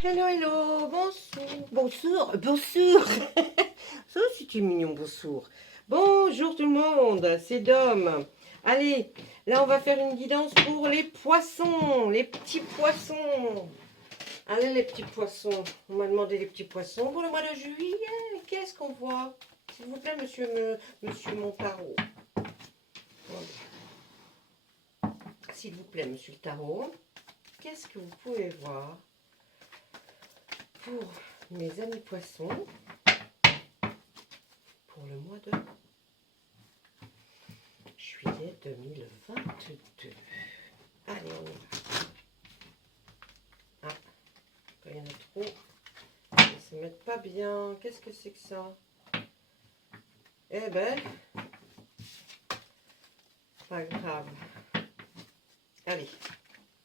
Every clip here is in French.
Hello, hello, bonsoir, bonsoir. Ça, c'est mignon, bonsoir. Bonjour tout le monde, c'est Dom. Allez, là, on va faire une guidance pour les poissons, les petits poissons. Allez, les petits poissons. On m'a demandé les petits poissons pour le mois de juillet. Qu'est-ce qu'on voit? S'il vous plaît, monsieur mon tarot. S'il vous plaît, monsieur le tarot. Qu'est-ce que vous pouvez voir pour mes amis poissons pour le mois de juillet 2022. Allez, on y va. Ah, quand il y en a trop, ils ne se mettent pas bien. Qu'est-ce que c'est que ça? Eh ben, pas grave. Allez,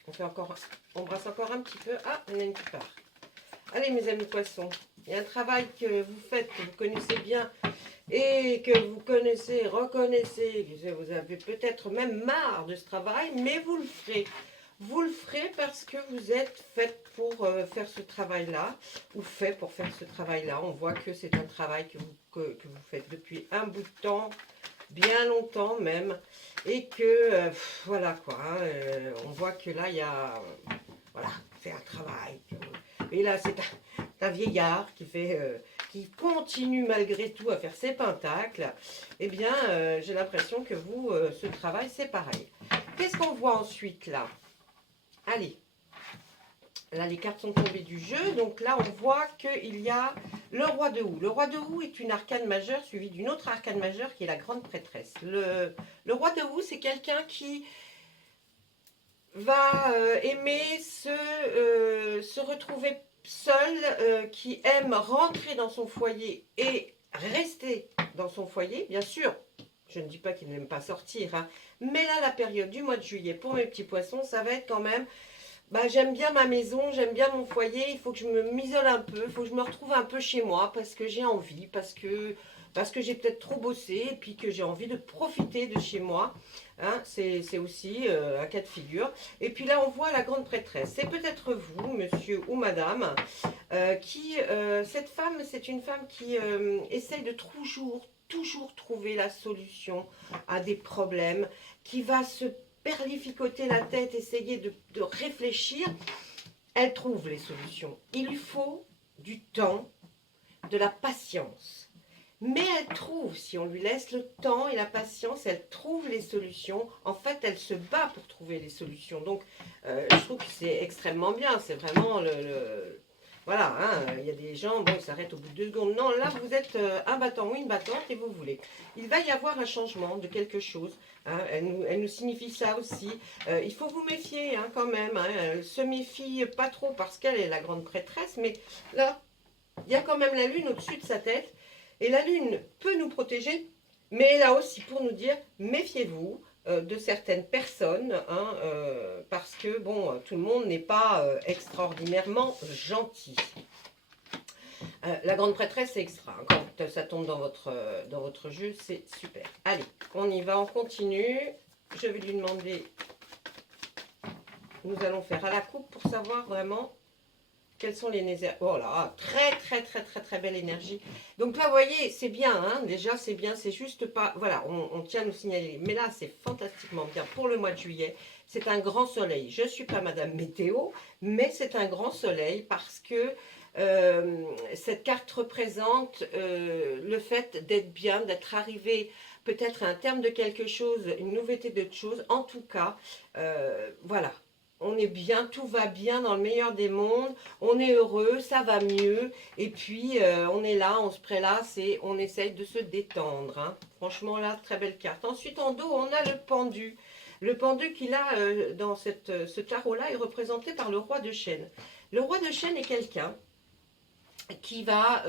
on brasse encore un petit peu. Ah, il y en a une qui part. Allez, mes amis poissons, il y a un travail que vous faites, que vous connaissez bien et que vous connaissez, reconnaissez. Vous avez peut-être même marre de ce travail, mais vous le ferez. Vous le ferez parce que vous êtes fait pour faire ce travail-là, ou fait pour faire ce travail-là. On voit que c'est un travail que vous faites depuis un bout de temps, bien longtemps même, et que, voilà quoi, hein, on voit que là, il y a, voilà, c'est un travail. Et là, c'est un vieillard qui continue malgré tout à faire ses pentacles. Eh bien, j'ai l'impression que vous, ce travail, c'est pareil. Qu'est-ce qu'on voit ensuite là? Allez, là les cartes sont tombées du jeu, donc là on voit qu'il y a le roi de houx. Le roi de houx est une arcane majeure suivie d'une autre arcane majeure qui est la grande prêtresse. Le roi de houx, c'est quelqu'un qui va aimer se retrouver seul, qui aime rentrer dans son foyer et rester dans son foyer, bien sûr. Je ne dis pas qu'il n'aime pas sortir, hein, mais là, la période du mois de juillet, pour mes petits poissons, ça va être quand même, bah, j'aime bien ma maison, j'aime bien mon foyer, il faut que je m'isole un peu, il faut que je me retrouve un peu chez moi, parce que j'ai envie, parce que j'ai peut-être trop bossé, et puis que j'ai envie de profiter de chez moi. Hein, c'est aussi un cas de figure. Et puis là, on voit la grande prêtresse. C'est peut-être vous, monsieur ou madame, cette femme, c'est une femme qui essaye de toujours trouver la solution à des problèmes, qui va se perlificoter la tête, essayer de réfléchir. Elle trouve les solutions. Il lui faut du temps, de la patience. Mais elle trouve, si on lui laisse le temps et la patience, elle trouve les solutions. En fait, elle se bat pour trouver les solutions. Donc, je trouve que c'est extrêmement bien. C'est vraiment voilà, hein, il y a des gens, bon, ils s'arrêtent au bout de 2 secondes. Non, là, vous êtes un battant ou une battante et vous voulez. Il va y avoir un changement de quelque chose. Hein, elle nous signifie ça aussi. Il faut vous méfier hein, quand même. Hein, elle se méfie pas trop parce qu'elle est la grande prêtresse. Mais là, il y a quand même la lune au-dessus de sa tête. Et la lune peut nous protéger, mais elle est là aussi pour nous dire, méfiez-vous de certaines personnes, hein, parce que, bon, tout le monde n'est pas extraordinairement gentil. La grande prêtresse, c'est extra. Hein, quand ça tombe dans votre jeu, c'est super. Allez, on y va, on continue. Je vais lui demander, nous allons faire à la coupe pour savoir vraiment quelles sont les énergies. Oh là, très belle énergie. Donc là, vous voyez, c'est bien, hein, déjà, c'est bien, c'est juste pas... Voilà, on tient à nous signaler. Mais là, c'est fantastiquement bien pour le mois de juillet. C'est un grand soleil. Je ne suis pas Madame Météo, mais c'est un grand soleil parce que cette carte représente le fait d'être bien, d'être arrivé peut-être à un terme de quelque chose, une nouveauté d'autre chose. En tout cas, voilà. On est bien, tout va bien dans le meilleur des mondes, on est heureux, ça va mieux, et puis on est là, on se prélasse et on essaye de se détendre. Hein. Franchement là, très belle carte. Ensuite en dos, on a le pendu. Le pendu qui là, dans ce tarot-là, est représenté par le roi de chêne. Le roi de chêne est quelqu'un qui va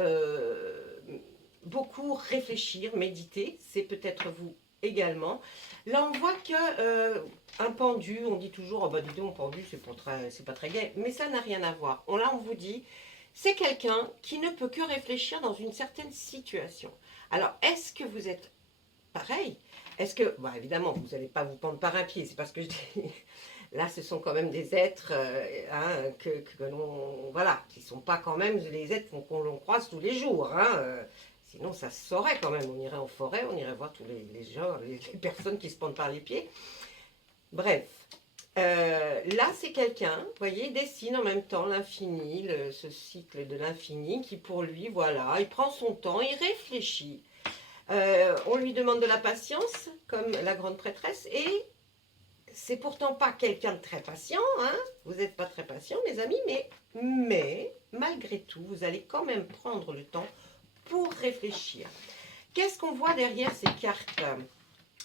beaucoup réfléchir, méditer, c'est peut-être vous également. Là, on voit que un pendu, on dit toujours, oh bah dis donc, pendu, c'est pas très gai, mais ça n'a rien à voir. Là, on vous dit, c'est quelqu'un qui ne peut que réfléchir dans une certaine situation. Alors, est-ce que vous êtes pareil? Est-ce que, bah évidemment, vous n'allez pas vous pendre par un pied, c'est parce que je dis... Là, ce sont quand même des êtres hein, que l'on... Voilà, qui ne sont pas quand même les êtres qu'on croise tous les jours. Hein, sinon, ça se saurait quand même. On irait en forêt, on irait voir tous les gens, les personnes qui se pendent par les pieds. Bref. Là, c'est quelqu'un, vous voyez, il dessine en même temps l'infini, ce cycle de l'infini qui pour lui, voilà, il prend son temps, il réfléchit. On lui demande de la patience, comme la grande prêtresse, et c'est pourtant pas quelqu'un de très patient, hein, vous n'êtes pas très patient, mes amis, mais malgré tout, vous allez quand même prendre le temps pour réfléchir. Qu'est-ce qu'on voit derrière ces cartes ?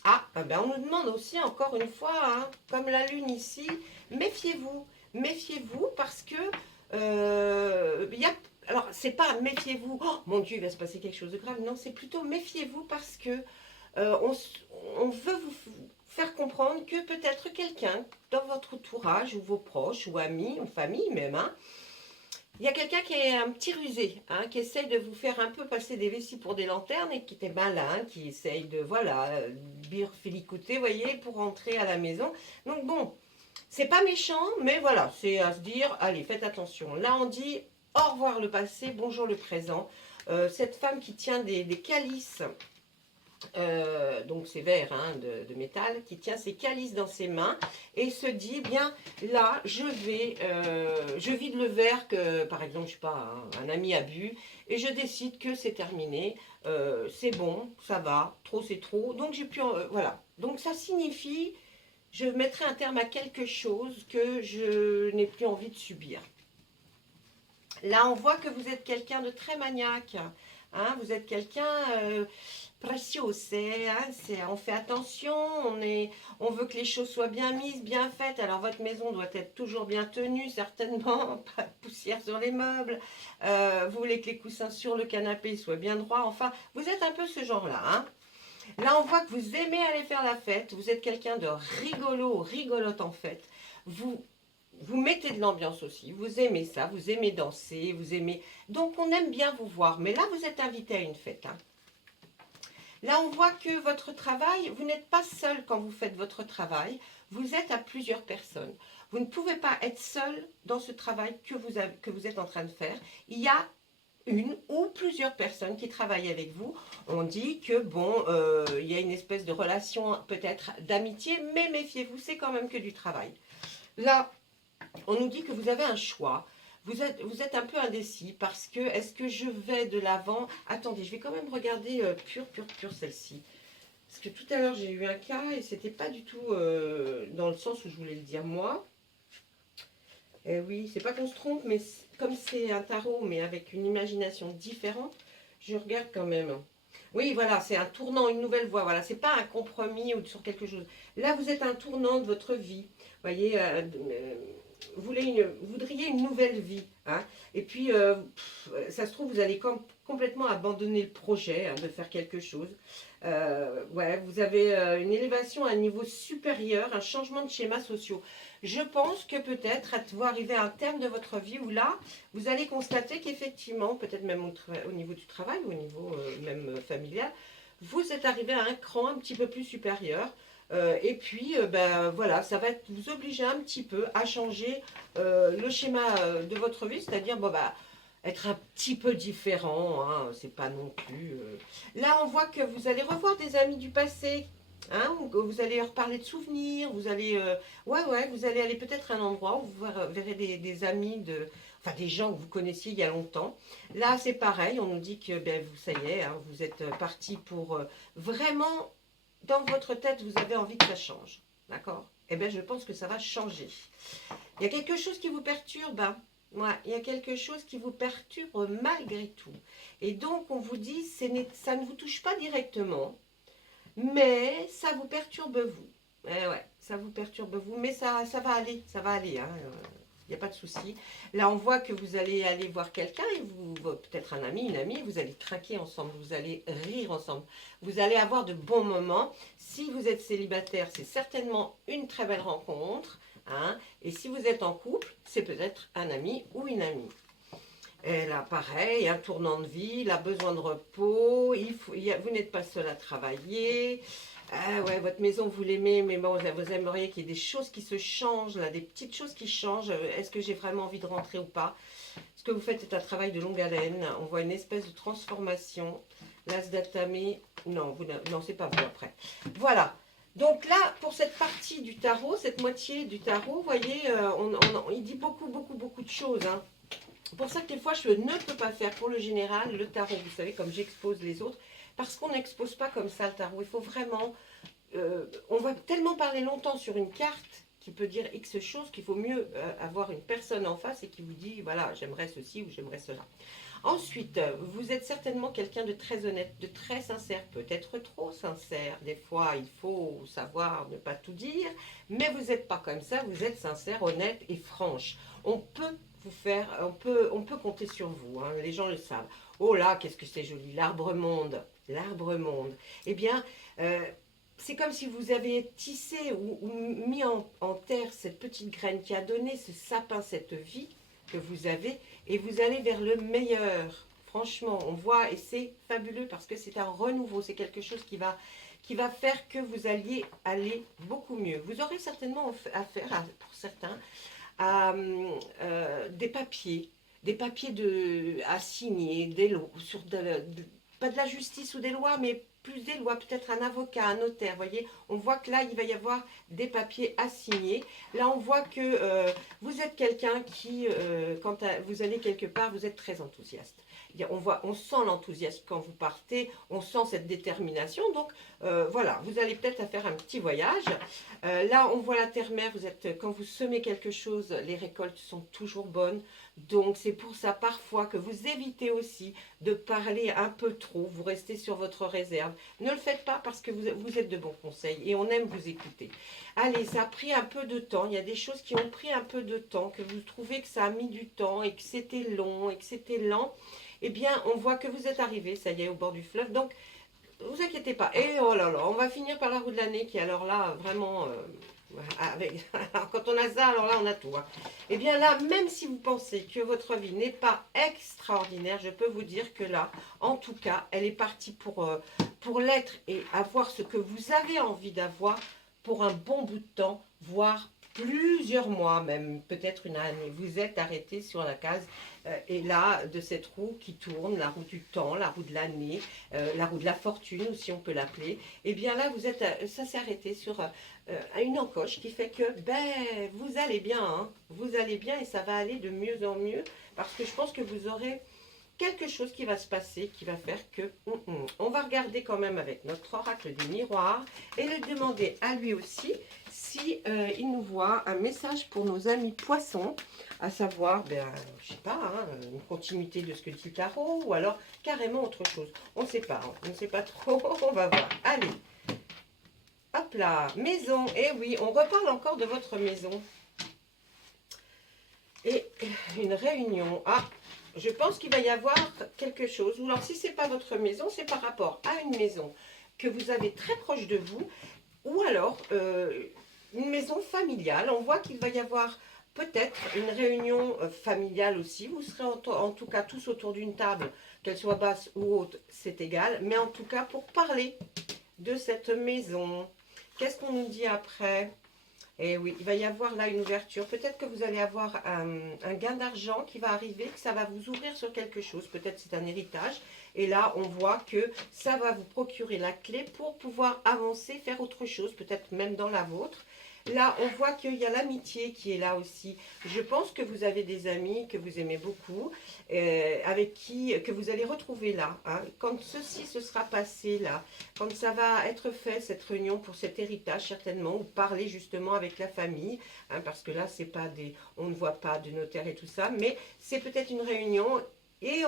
Ah, ben on nous demande aussi encore une fois, hein, comme la lune ici, méfiez-vous. Méfiez-vous parce que alors c'est pas méfiez-vous, oh mon Dieu, il va se passer quelque chose de grave. Non, c'est plutôt méfiez-vous parce que on veut vous faire comprendre que peut-être quelqu'un dans votre entourage ou vos proches ou amis ou famille même, hein, il y a quelqu'un qui est un petit rusé, hein, qui essaye de vous faire un peu passer des vessies pour des lanternes et qui est malin, qui essaye de, voilà, birfilicoter, vous voyez, pour rentrer à la maison. Donc bon, c'est pas méchant, mais voilà, c'est à se dire, allez, faites attention. Là, on dit au revoir le passé, bonjour le présent. Cette femme qui tient des calices, donc c'est vert hein, de métal, qui tient ses calices dans ses mains et se dit bien là je vide le verre que par exemple je sais pas un ami a bu et je décide que c'est terminé, c'est bon, ça va, trop c'est trop, donc j'ai plus voilà, donc ça signifie je mettrai un terme à quelque chose que je n'ai plus envie de subir. Là on voit que vous êtes quelqu'un de très maniaque, hein, vous êtes quelqu'un précieux, on fait attention, on veut que les choses soient bien mises, bien faites. Alors votre maison doit être toujours bien tenue, certainement, pas de poussière sur les meubles. Vous voulez que les coussins sur le canapé soient bien droits. Enfin, vous êtes un peu ce genre-là. Hein. Là, on voit que vous aimez aller faire la fête. Vous êtes quelqu'un de rigolo, rigolote en fait. Vous mettez de l'ambiance aussi. Vous aimez ça, vous aimez danser, vous aimez... Donc, on aime bien vous voir. Mais là, vous êtes invité à une fête. Hein. Là, on voit que votre travail, vous n'êtes pas seul quand vous faites votre travail, vous êtes à plusieurs personnes. Vous ne pouvez pas être seul dans ce travail que vous êtes en train de faire. Il y a une ou plusieurs personnes qui travaillent avec vous. On dit que, bon, il y a une espèce de relation peut-être d'amitié, mais méfiez-vous, c'est quand même que du travail. Là, on nous dit que vous avez un choix. Vous êtes un peu indécis parce que, est-ce que je vais de l'avant? Attendez, je vais quand même regarder pure celle-ci. Parce que tout à l'heure, j'ai eu un cas et c'était pas du tout dans le sens où je voulais le dire moi. Et oui, c'est pas qu'on se trompe, mais comme c'est un tarot, mais avec une imagination différente, je regarde quand même. Oui, voilà, c'est un tournant, une nouvelle voie. Voilà, c'est pas un compromis ou sur quelque chose. Là, vous êtes un tournant de votre vie. Vous voyez, vous voudriez une nouvelle vie. Hein, et puis, ça se trouve, vous allez complètement abandonner le projet hein, de faire quelque chose. Ouais, vous avez une élévation à un niveau supérieur, un changement de schéma sociaux. Je pense que peut-être vous arriver à un terme de votre vie où là, vous allez constater qu'effectivement, peut-être même au niveau du travail, au niveau même familial, vous êtes arrivé à un cran un petit peu plus supérieur. Et puis, ben, voilà, ça va vous obliger un petit peu à changer le schéma de votre vie, c'est-à-dire, bon, bah, être un petit peu différent, hein, c'est pas non plus... Là, on voit que vous allez revoir des amis du passé, hein, vous allez reparler de souvenirs, vous allez... ouais, vous allez aller peut-être à un endroit où vous verrez des amis, enfin des gens que vous connaissiez il y a longtemps. Là, c'est pareil, on nous dit que, ben, ça y est, hein, vous êtes parti pour vraiment... Dans votre tête, vous avez envie que ça change, d'accord? Eh bien, je pense que ça va changer. Il y a quelque chose qui vous perturbe, hein? Ouais, il y a quelque chose qui vous perturbe malgré tout. Et donc, on vous dit, ça ne vous touche pas directement, mais ça vous perturbe vous. Eh ouais, ça vous perturbe vous, mais ça va aller, hein. Il n'y a pas de souci. Là, on voit que vous allez aller voir quelqu'un, et peut-être un ami, une amie, vous allez craquer ensemble, vous allez rire ensemble. Vous allez avoir de bons moments. Si vous êtes célibataire, c'est certainement une très belle rencontre. Hein, et si vous êtes en couple, c'est peut-être un ami ou une amie. Et là, pareil, un tournant de vie, il a besoin de repos, vous n'êtes pas seul à travailler. Ah ouais, votre maison, vous l'aimez, mais bon, vous aimeriez qu'il y ait des choses qui se changent, là, des petites choses qui changent. Est-ce que j'ai vraiment envie de rentrer ou pas? Ce que vous faites est un travail de longue haleine. On voit une espèce de transformation. L'as d'Atame, non, non, c'est pas vous après. Voilà. Donc là, pour cette partie du tarot, cette moitié du tarot, vous voyez, il dit beaucoup, beaucoup, beaucoup de choses. Hein. C'est pour ça que des fois, je ne peux pas faire pour le général le tarot, vous savez, comme j'expose les autres, parce qu'on n'expose pas comme ça le tarot. Il faut vraiment... on va tellement parler longtemps sur une carte qui peut dire X chose qu'il faut mieux avoir une personne en face et qui vous dit, voilà, j'aimerais ceci ou j'aimerais cela. Ensuite, vous êtes certainement quelqu'un de très honnête, de très sincère, peut-être trop sincère. Des fois, il faut savoir ne pas tout dire, mais vous n'êtes pas comme ça, vous êtes sincère, honnête et franche. On peut vous faire, on peut compter sur vous, hein, les gens le savent. Oh là, qu'est-ce que c'est joli, l'arbre monde, l'arbre monde. Eh bien, c'est comme si vous avez tissé ou mis en terre cette petite graine qui a donné ce sapin, cette vie que vous avez, et vous allez vers le meilleur. Franchement, on voit, et c'est fabuleux parce que c'est un renouveau, c'est quelque chose qui va faire que vous alliez aller beaucoup mieux. Vous aurez certainement affaire, pour certains, à des papiers à signer, sur pas de la justice ou des lois, mais plus des lois, peut-être un avocat, un notaire, vous voyez, on voit que là, il va y avoir des papiers à signer. Là, on voit que vous êtes quelqu'un qui, quand vous allez quelque part, vous êtes très enthousiaste. On sent l'enthousiasme quand vous partez, on sent cette détermination. Donc, voilà, vous allez peut-être faire un petit voyage. Là, on voit la terre-mère, quand vous semez quelque chose, les récoltes sont toujours bonnes. Donc, c'est pour ça parfois que vous évitez aussi de parler un peu trop, vous restez sur votre réserve. Ne le faites pas parce que vous êtes de bons conseils et on aime vous écouter. Allez, ça a pris un peu de temps, il y a des choses qui ont pris un peu de temps, que vous trouvez que ça a mis du temps et que c'était long et que c'était lent. Eh bien, on voit que vous êtes arrivé, ça y est, au bord du fleuve. Donc, ne vous inquiétez pas. Et oh là là, on va finir par la roue de l'année qui est alors là, vraiment... alors quand on a ça, alors là on a tout. Hein. Et bien là, même si vous pensez que votre vie n'est pas extraordinaire, je peux vous dire que là, en tout cas, elle est partie pour l'être et avoir ce que vous avez envie d'avoir pour un bon bout de temps, voire plusieurs mois, même peut-être une année. Vous êtes arrêté sur la case et là, de cette roue qui tourne, la roue du temps, la roue de l'année, la roue de la fortune aussi on peut l'appeler. Et bien là, ça s'est arrêté sur une encoche qui fait que vous allez bien, hein, vous allez bien et ça va aller de mieux en mieux parce que je pense que vous aurez quelque chose qui va se passer, qui va faire que on va regarder quand même avec notre oracle du miroir et lui demander à lui aussi si il nous voit un message pour nos amis poissons, à savoir, je sais pas, hein, une continuité de ce que dit le tarot ou alors carrément autre chose. On ne sait pas, hein, on ne sait pas trop, on va voir. Allez, hop là, maison, et oui, on reparle encore de votre maison. Et une réunion, je pense qu'il va y avoir quelque chose. Ou alors, si ce n'est pas votre maison, c'est par rapport à une maison que vous avez très proche de vous. Ou alors, une maison familiale. On voit qu'il va y avoir peut-être une réunion familiale aussi. Vous serez en tout cas tous autour d'une table, qu'elle soit basse ou haute, c'est égal. Mais en tout cas, pour parler de cette maison. Qu'est-ce qu'on nous dit après ? Et oui, il va y avoir là une ouverture. Peut-être que vous allez avoir un gain d'argent qui va arriver, que ça va vous ouvrir sur quelque chose. Peut-être c'est un héritage. Et là, on voit que ça va vous procurer la clé pour pouvoir avancer, faire autre chose, peut-être même dans la vôtre. Là, on voit qu'il y a l'amitié qui est là aussi. Je pense que vous avez des amis que vous aimez beaucoup, avec que vous allez retrouver là. Hein. Quand ceci se sera passé là, quand ça va être fait, cette réunion pour cet héritage certainement, ou parler justement avec la famille, hein, parce que là, c'est pas on ne voit pas de notaire et tout ça, mais c'est peut-être une réunion et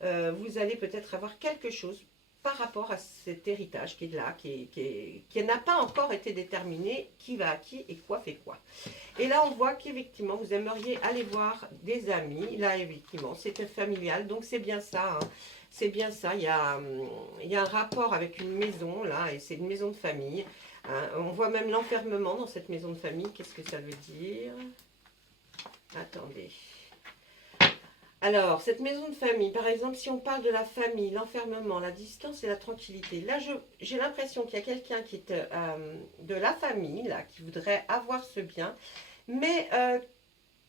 vous allez peut-être avoir quelque chose par rapport à cet héritage qui est là, qui n'a pas encore été déterminé, qui va à qui et quoi fait quoi. Et là, on voit qu'effectivement, vous aimeriez aller voir des amis. Là, effectivement, c'est familial, donc c'est bien ça. Hein. C'est bien ça. Il y a un rapport avec une maison, là, et c'est une maison de famille. Hein. On voit même l'enfermement dans cette maison de famille. Qu'est-ce que ça veut dire? Attendez. Alors, cette maison de famille, par exemple, si on parle de la famille, l'enfermement, la distance et la tranquillité, là, j'ai l'impression qu'il y a quelqu'un qui est de la famille, là, qui voudrait avoir ce bien, mais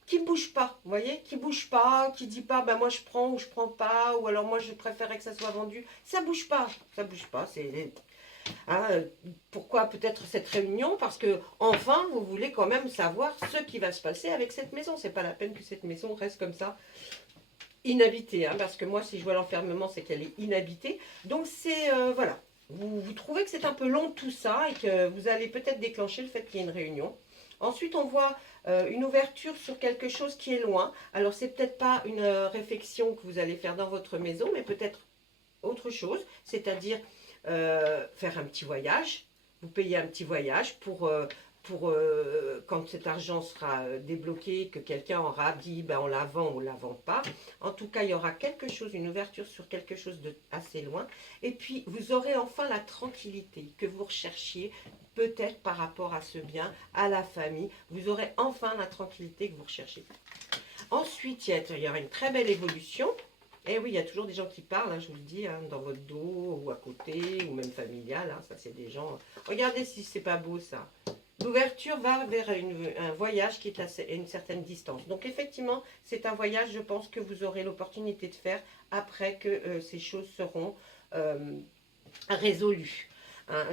qui ne bouge pas, vous voyez, qui bouge pas, qui dit pas, ben moi je prends ou je prends pas, ou alors moi je préférerais que ça soit vendu. Ça bouge pas, c'est... Hein, pourquoi peut-être cette réunion? Parce que enfin, vous voulez quand même savoir ce qui va se passer avec cette maison. C'est pas la peine que cette maison reste comme ça inhabitée, hein, parce que moi, si je vois l'enfermement, c'est qu'elle est inhabitée. Donc c'est voilà. Vous trouvez que c'est un peu long tout ça et que vous allez peut-être déclencher le fait qu'il y ait une réunion. Ensuite, on voit une ouverture sur quelque chose qui est loin. Alors, c'est peut-être pas une réflexion que vous allez faire dans votre maison, mais peut-être autre chose, c'est-à-dire faire un petit voyage. Vous payez un petit voyage pour quand cet argent sera débloqué, que quelqu'un aura dit ben on la vend ou on la vend pas. En tout cas, il y aura quelque chose, une ouverture sur quelque chose de assez loin. Et puis, vous aurez enfin la tranquillité que vous recherchiez, peut-être par rapport à ce bien, à la famille. Vous aurez enfin la tranquillité que vous recherchez. Ensuite, il y aura une très belle évolution. Et oui, il y a toujours des gens qui parlent, hein, je vous le dis, hein, dans votre dos ou à côté, ou même familial. Hein, ça, c'est des gens... Regardez si c'est pas beau, ça. L'ouverture va vers un voyage qui est à une certaine distance. Donc, effectivement, c'est un voyage, je pense, que vous aurez l'opportunité de faire après que ces choses seront résolues. Hein,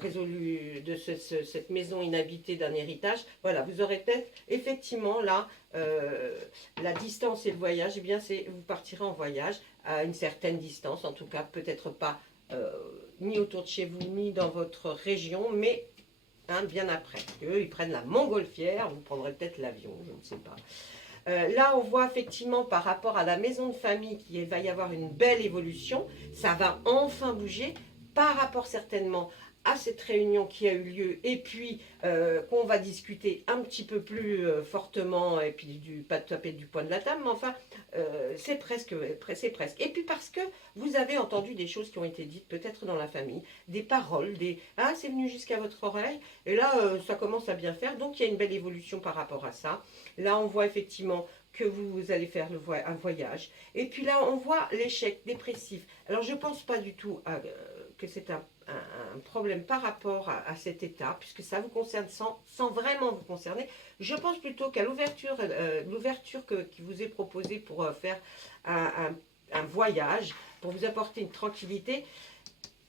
résolues de cette maison inhabitée d'un héritage. Voilà, vous aurez peut-être, effectivement, là, la distance et le voyage, eh bien, vous partirez en voyage à une certaine distance, en tout cas, peut-être pas ni autour de chez vous, ni dans votre région, mais hein, bien après. Eux, ils prennent la montgolfière, vous prendrez peut-être l'avion, je ne sais pas. Là, on voit effectivement par rapport à la maison de famille qu'il va y avoir une belle évolution. Ça va enfin bouger par rapport certainement à cette réunion qui a eu lieu et puis qu'on va discuter un petit peu plus fortement et puis pas taper du poing de la table, mais enfin c'est presque. Et puis parce que vous avez entendu des choses qui ont été dites peut-être dans la famille, des paroles, ah c'est venu jusqu'à votre oreille et là ça commence à bien faire, donc il y a une belle évolution par rapport à ça. Là on voit effectivement que vous allez faire un voyage. Et puis là, on voit l'échec dépressif. Alors, je ne pense pas du tout que c'est un problème par rapport à cet état, puisque ça vous concerne sans vraiment vous concerner. Je pense plutôt qu'à l'ouverture qui vous est proposée pour faire un voyage, pour vous apporter une tranquillité,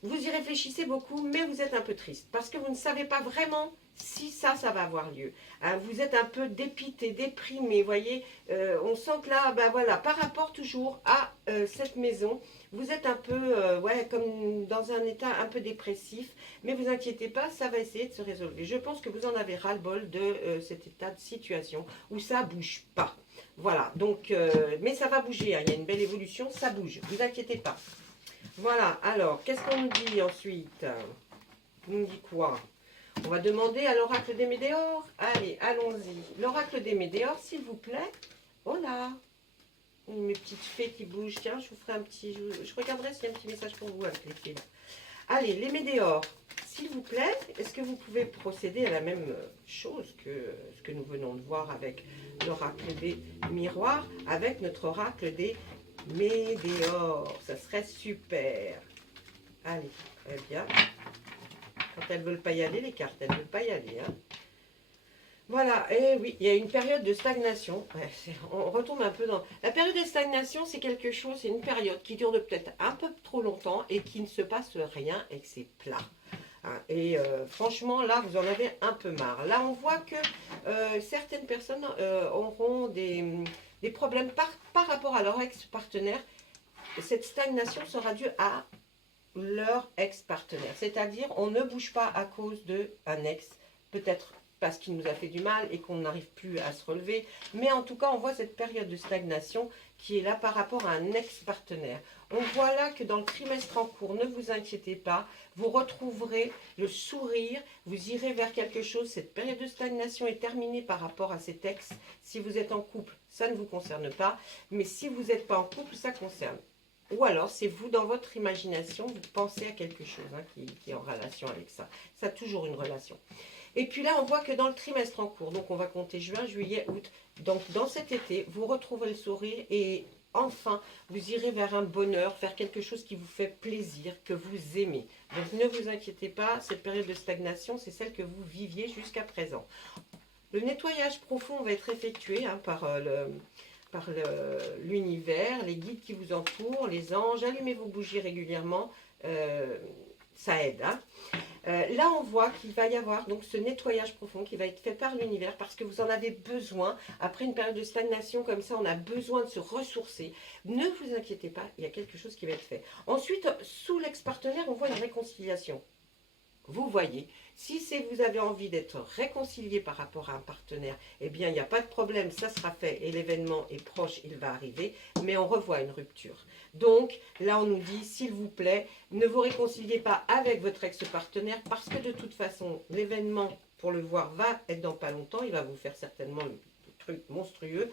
vous y réfléchissez beaucoup, mais vous êtes un peu triste parce que vous ne savez pas vraiment si ça va avoir lieu. Hein, vous êtes un peu dépité, déprimé, vous voyez. On sent que là, ben voilà, par rapport toujours à cette maison, vous êtes un peu, ouais, comme dans un état un peu dépressif, mais vous inquiétez pas, ça va essayer de se résolver. Je pense que vous en avez ras-le-bol de cet état de situation où ça bouge pas. Voilà, donc, mais ça va bouger, hein, il y a une belle évolution, ça bouge, vous inquiétez pas. Voilà, alors, qu'est-ce qu'on nous dit ensuite? On nous dit quoi? On va demander à l'oracle des Médéors. Allez, allons-y. L'oracle des Médéors, s'il vous plaît. Oh là, mes petites fées qui bougent. Tiens, je vous ferai un petit... Je regarderai s'il y a un petit message pour vous avec les fées. Là. Allez, les Médéors, s'il vous plaît, est-ce que vous pouvez procéder à la même chose que ce que nous venons de voir avec l'oracle des miroirs, avec notre oracle des Médéors? Ça serait super. Allez, eh bien... Quand elles ne veulent pas y aller, les cartes, elles ne veulent pas y aller. Hein. Voilà, et oui, il y a une période de stagnation. Ouais, on retombe un peu dans... La période de stagnation, c'est quelque chose, c'est une période qui dure de peut-être un peu trop longtemps et qui ne se passe rien et que c'est plat. Hein. Et franchement, là, vous en avez un peu marre. Là, on voit que certaines personnes auront des problèmes par rapport à leur ex-partenaire. Cette stagnation sera due à leur ex-partenaire. C'est-à-dire, on ne bouge pas à cause d'un ex, peut-être parce qu'il nous a fait du mal et qu'on n'arrive plus à se relever. Mais en tout cas, on voit cette période de stagnation qui est là par rapport à un ex-partenaire. On voit là que dans le trimestre en cours, ne vous inquiétez pas, vous retrouverez le sourire, vous irez vers quelque chose. Cette période de stagnation est terminée par rapport à cet ex. Si vous êtes en couple, ça ne vous concerne pas. Mais si vous n'êtes pas en couple, ça concerne. Ou alors, c'est vous, dans votre imagination, vous pensez à quelque chose hein, qui est en relation avec ça. Ça a toujours une relation. Et puis là, on voit que dans le trimestre en cours, donc on va compter juin, juillet, août. Donc, dans cet été, vous retrouvez le sourire et enfin, vous irez vers un bonheur, vers quelque chose qui vous fait plaisir, que vous aimez. Donc ne vous inquiétez pas, cette période de stagnation, c'est celle que vous viviez jusqu'à présent. Le nettoyage profond va être effectué par l'univers, les guides qui vous entourent, les anges. Allumez vos bougies régulièrement, ça aide. Hein. Là, on voit qu'il va y avoir donc ce nettoyage profond qui va être fait par l'univers parce que vous en avez besoin. Après une période de stagnation comme ça, on a besoin de se ressourcer. Ne vous inquiétez pas, il y a quelque chose qui va être fait. Ensuite, sous l'ex-partenaire, on voit une réconciliation. Vous voyez, si vous avez envie d'être réconcilié par rapport à un partenaire, eh bien, il n'y a pas de problème, ça sera fait et l'événement est proche, il va arriver, mais on revoit une rupture. Donc, là, on nous dit, s'il vous plaît, ne vous réconciliez pas avec votre ex-partenaire parce que de toute façon, l'événement, pour le voir, va être dans pas longtemps, il va vous faire certainement le truc monstrueux,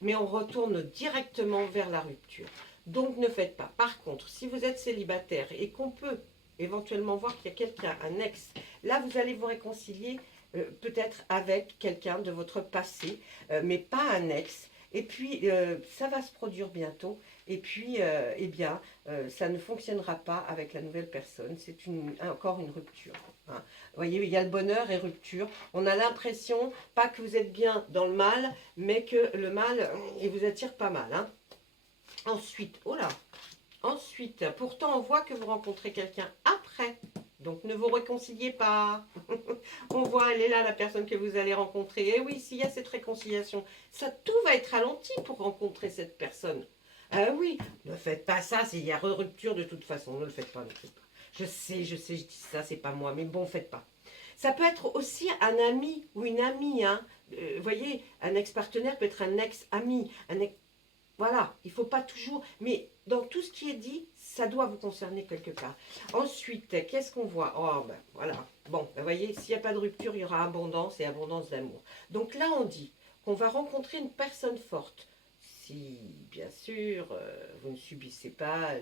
mais on retourne directement vers la rupture. Donc, ne faites pas. Par contre, si vous êtes célibataire et qu'on peut éventuellement voir qu'il y a quelqu'un, un ex, là vous allez vous réconcilier peut-être avec quelqu'un de votre passé, mais pas un ex, et puis ça va se produire bientôt, et puis eh bien ça ne fonctionnera pas avec la nouvelle personne, c'est encore une rupture. Hein. Vous voyez, il y a le bonheur et rupture, on a l'impression, pas que vous êtes bien dans le mal, mais que le mal, il vous attire pas mal. Hein. Ensuite, oh là, ensuite, pourtant, on voit que vous rencontrez quelqu'un après. Donc, ne vous réconciliez pas. On voit, elle est là, la personne que vous allez rencontrer. Et oui, s'il y a cette réconciliation, ça, tout va être ralenti pour rencontrer cette personne. Ah oui, ne faites pas ça, s'il y a rupture de toute façon. Ne le faites pas, ne le faites pas. Je sais, je dis ça, c'est pas moi. Mais bon, faites pas. Ça peut être aussi un ami ou une amie. Hein. Vous voyez, un ex-partenaire peut être un ex-ami. Voilà, il ne faut pas toujours... Mais dans tout ce qui est dit, ça doit vous concerner quelque part. Ensuite, qu'est-ce qu'on voit? Oh, ben voilà. Bon, ben, voyez, s'il n'y a pas de rupture, il y aura abondance et abondance d'amour. Donc là, on dit qu'on va rencontrer une personne forte. Si, bien sûr, vous ne subissez pas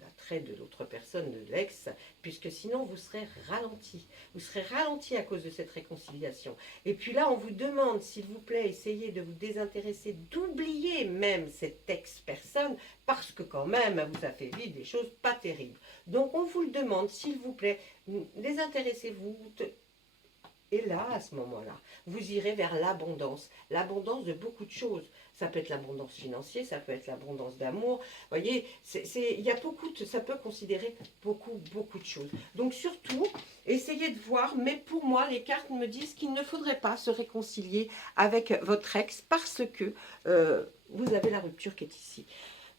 l'attrait de l'autre personne, de l'ex, puisque sinon vous serez ralenti. Vous serez ralenti à cause de cette réconciliation. Et puis là, on vous demande, s'il vous plaît, essayez de vous désintéresser, d'oublier même cette ex-personne, parce que quand même, elle vous a fait vivre des choses pas terribles. Donc, on vous le demande, s'il vous plaît, désintéressez-vous. Et là, à ce moment-là, vous irez vers l'abondance de beaucoup de choses. Ça peut être l'abondance financière, ça peut être l'abondance d'amour. Vous voyez, il y a beaucoup ça peut considérer beaucoup de choses. Donc surtout, essayez de voir, mais pour moi, les cartes me disent qu'il ne faudrait pas se réconcilier avec votre ex parce que vous avez la rupture qui est ici.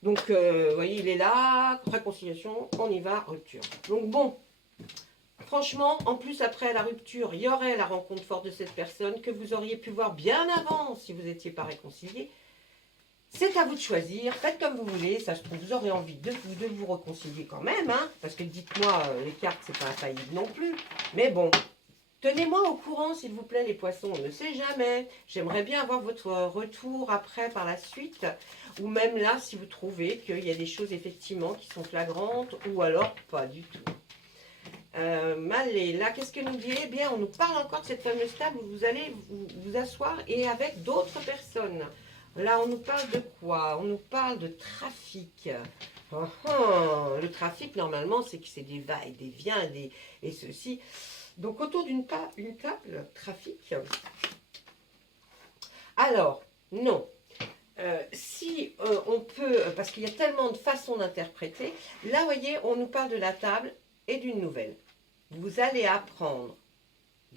Donc, vous voyez, il est là, réconciliation, on y va, rupture. Donc bon... Franchement, en plus, après la rupture, il y aurait la rencontre forte de cette personne que vous auriez pu voir bien avant si vous n'étiez pas réconciliés. C'est à vous de choisir, faites comme vous voulez, ça se trouve, vous aurez envie de vous réconcilier quand même, hein, parce que dites-moi, les cartes, c'est pas infaillible non plus. Mais bon, tenez-moi au courant, s'il vous plaît, les poissons, on ne sait jamais. J'aimerais bien avoir votre retour après, par la suite, ou même là, si vous trouvez qu'il y a des choses effectivement qui sont flagrantes, ou alors pas du tout. Allez, là, qu'est-ce que nous dit? Eh bien, on nous parle encore de cette fameuse table où vous allez vous asseoir et avec d'autres personnes. Là, on nous parle de quoi? On nous parle de trafic. Le trafic, normalement, c'est que c'est des va-et des viens et ceci. Donc, autour d'une table, trafic. Alors, non. Si on peut, parce qu'il y a tellement de façons d'interpréter, là, vous voyez, on nous parle de la table et d'une nouvelle. Vous allez apprendre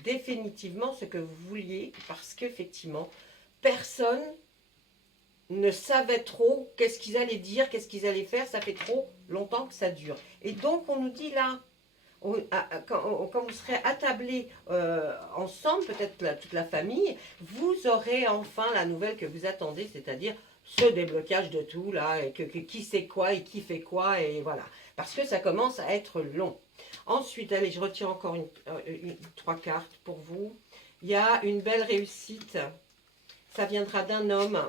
définitivement ce que vous vouliez parce qu'effectivement, personne ne savait trop qu'est-ce qu'ils allaient dire, qu'est-ce qu'ils allaient faire. Ça fait trop longtemps que ça dure. Et donc, on nous dit là, quand vous serez attablés ensemble, peut-être toute la famille, vous aurez enfin la nouvelle que vous attendez, c'est-à-dire ce déblocage de tout, là, et qui sait quoi et qui fait quoi, et voilà. Parce que ça commence à être long. Ensuite, allez, je retire encore 3 cartes pour vous. Il y a une belle réussite. Ça viendra d'un homme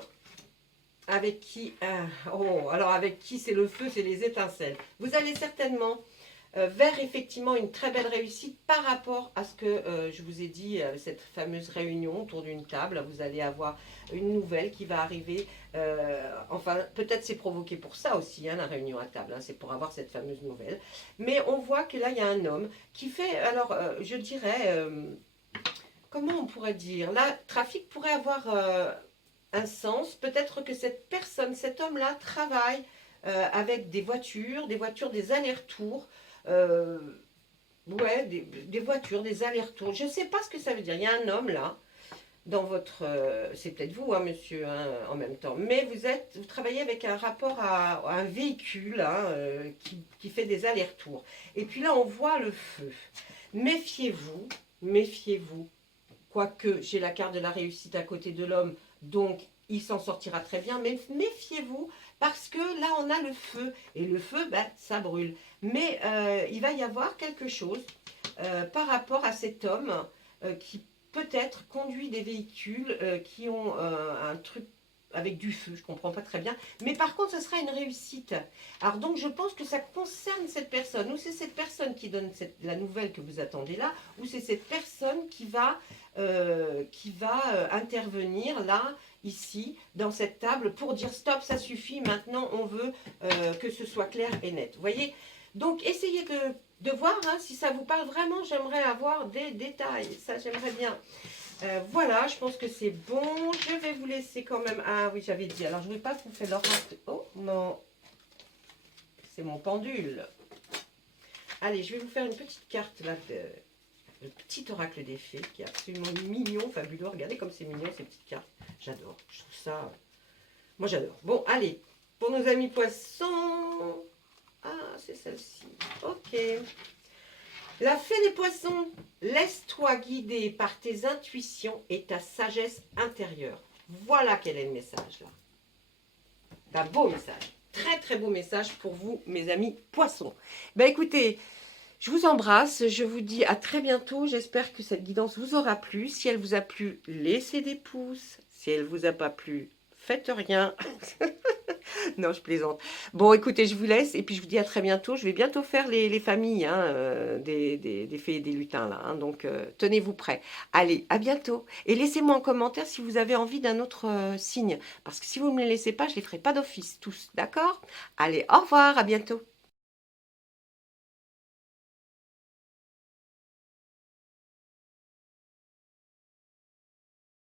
avec qui... alors avec qui c'est le feu, c'est les étincelles. Vous allez certainement vers effectivement une très belle réussite par rapport à ce que je vous ai dit, cette fameuse réunion autour d'une table. Vous allez avoir une nouvelle qui va arriver. Enfin, peut-être c'est provoqué pour ça aussi, hein, la réunion à table. Hein, c'est pour avoir cette fameuse nouvelle. Mais on voit que là, il y a un homme qui fait, alors je dirais, comment on pourrait dire? Là, trafic pourrait avoir un sens. Peut-être que cette personne, cet homme-là, travaille avec des voitures, des allers-retours. Euh, ouais, des voitures, des allers-retours. Je ne sais pas ce que ça veut dire. Il y a un homme là, dans votre... c'est peut-être vous, hein, monsieur, hein, en même temps. Mais vous travaillez avec un rapport à un véhicule hein, qui fait des allers-retours. Et puis là, on voit le feu. Méfiez-vous, méfiez-vous. Quoique j'ai la carte de la réussite à côté de l'homme, donc il s'en sortira très bien. Mais méfiez-vous, parce que là, on a le feu. Et le feu, ben, ça brûle. Mais il va y avoir quelque chose par rapport à cet homme qui peut-être conduit des véhicules qui ont un truc avec du feu, je ne comprends pas très bien. Mais par contre, ce sera une réussite. Alors donc, je pense que ça concerne cette personne. Ou c'est cette personne qui donne la nouvelle que vous attendez là, ou c'est cette personne qui va intervenir là, ici, dans cette table, pour dire stop, ça suffit, maintenant on veut que ce soit clair et net. Vous voyez? Donc, essayez de voir hein, si ça vous parle vraiment. J'aimerais avoir des détails. Ça, j'aimerais bien. Voilà, je pense que c'est bon. Je vais vous laisser quand même. Ah oui, j'avais dit. Alors, je ne vais pas vous faire l'oracle. Oh, non. C'est mon pendule. Allez, je vais vous faire une petite carte là le petit oracle des fées qui est absolument mignon, fabuleux. Regardez comme c'est mignon ces petites cartes. J'adore. Je trouve ça. Moi, j'adore. Bon, allez. Pour nos amis poissons. Ah, c'est celle-ci. Ok. La fée des poissons, laisse-toi guider par tes intuitions et ta sagesse intérieure. Voilà quel est le message là. Un beau message. Très très beau message pour vous, mes amis poissons. Ben écoutez, je vous embrasse. Je vous dis à très bientôt. J'espère que cette guidance vous aura plu. Si elle vous a plu, laissez des pouces. Si elle ne vous a pas plu, faites rien. Non, je plaisante. Bon, écoutez, je vous laisse et puis je vous dis à très bientôt. Je vais bientôt faire les familles hein, des fées et des lutins là. Hein, donc, tenez-vous prêts. Allez, à bientôt. Et laissez-moi en commentaire si vous avez envie d'un autre signe. Parce que si vous ne me les laissez pas, je ne les ferai pas d'office tous. D'accord? Allez, au revoir, à bientôt.